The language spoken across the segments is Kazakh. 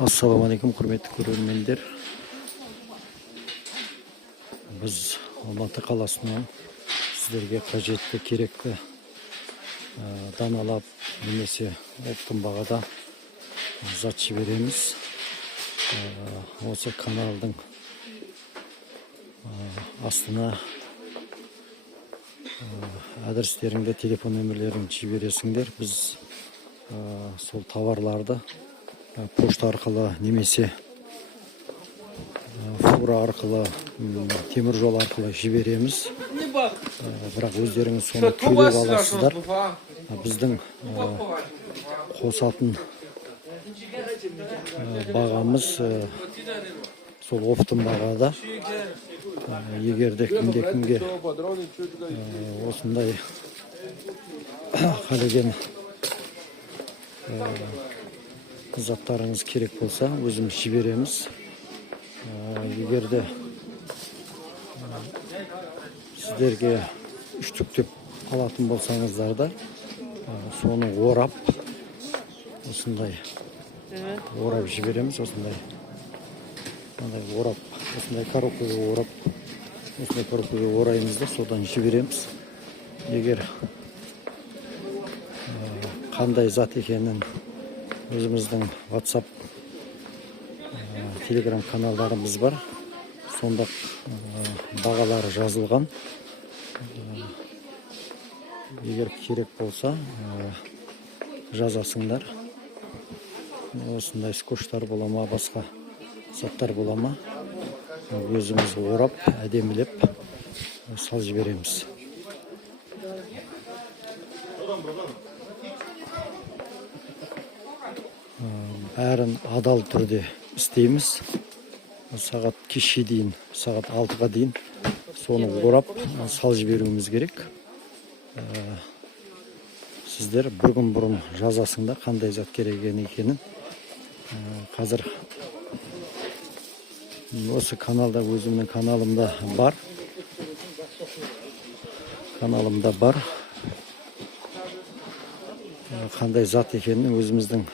Ассалаумағалейкум, құрметті көрермендер. Біз Алматы қаласынан сіздерге қажетті керекті даналап немесе оптым бағада зат жібереміз. Осы каналдың астына адрестеріңді, телефон нөмірлерін жібересіңдер. Біз сол товарларды почта арқылы немесе фура арқылы, темір жол арқылы жібереміз. Бірақ өздеріңіз соны төлеп аласыздар. Біздің қосатын бағамыз сол оптым бағада. Егерде кімге осындай қалеген заттарыңыз керек болса, өзіміз жібереміз. Егерде сіздерге үштіктеп алатын болсаңыздар да, соны орап, осындай орап жібереміз. Осындай орап, осындай коробкаға орап, осындай коробкаға ораймыздар, содан жібереміз. Егер қандай зат екенін өзіміздің WhatsApp, Telegram каналдарымыз бар. Сонда бағалары жазылған. Егер керек болса, жазасыңдар. Осындай скотчтар бола ма, басқа заттар бола ма, өзіміз орап, әдемілеп сал жібереміз. Бәрін адал түрде істейміз. Сағат кешке дейін, сағат 6-ға дейін соны орап сал жіберуіміз керек. Сіздер бір күн бұрын жазасыңдар, қандай зат керек екенін. Қазір осы каналда, өзімнің каналымда бар. Қандай зат екенін өзіміздің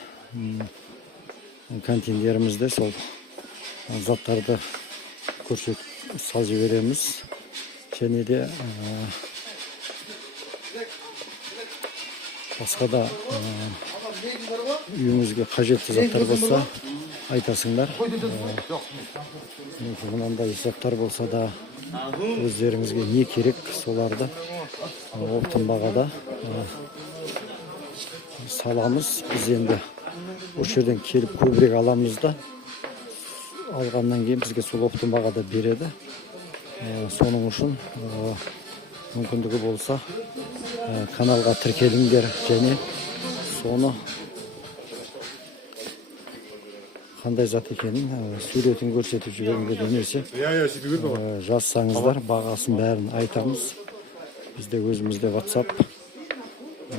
контейнерімізде сол заттарды көрсетіп сал жібереміз. Және де басқа да үйіңізге қажетті заттар болса айтасыңдар. Мынандай заттар болса да өздеріңізге не керек, соларды оптым бағада саламыз. Біз енді осы жерден келіп көбірек аламыз да, алғаннан кейін бізге сол оптым бағада береді. Соның үшін мүмкіндігі болса каналға тіркеліңдер және соны қандай зат екенін суретін көрсетіп жіберіңдер, немесе жазсаңыздар, бағасын бәрін айтамыз. Бізде өзімізде WhatsApp,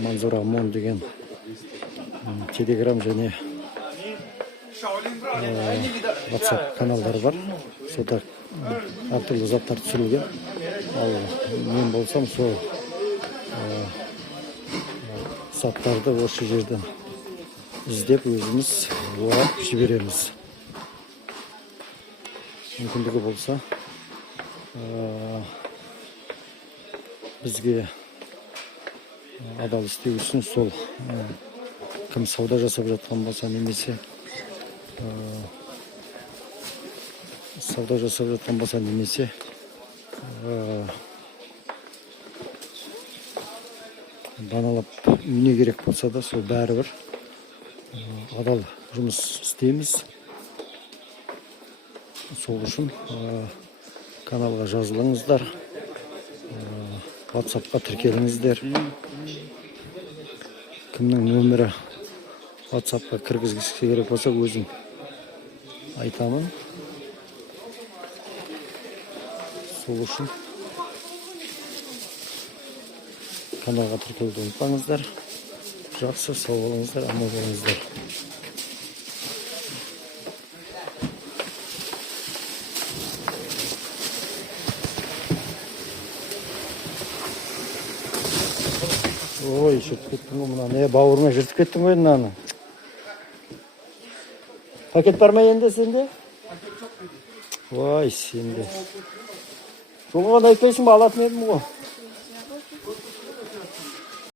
Манзура Мон деген Telegram және WhatsApp каналдар бар. Сода әртүрлі заттар түсірілген. Ал мен болсам сол заттарды осы жерден іздеп өзіміз орап жібереміз. Мүмкіндігі болса бізге адал істеу үшін сол кім сауда жасап жатқан болса, немесе даналап не керек болса да, сол бәрібір адал жұмыс істейміз. Сол үшін каналға жазылыңыздар, WhatsAppқа тіркеліңіздер. Кімнің нөмірі WhatsAppқа кіргізгісі керек болса, өзім айтамын. Сол үшін каналға тіркелуді ұмытпаңыздар. Жақсы, сау болыңыздар, аман болыңыздар. Ой, жыртып кеттің ғой мынаны. Бауырыма жыртып кеттің ғой мынаны. Paket var mı yende sende? Vay sende. Çoğuna da eklesin mi alatmayalım mı o?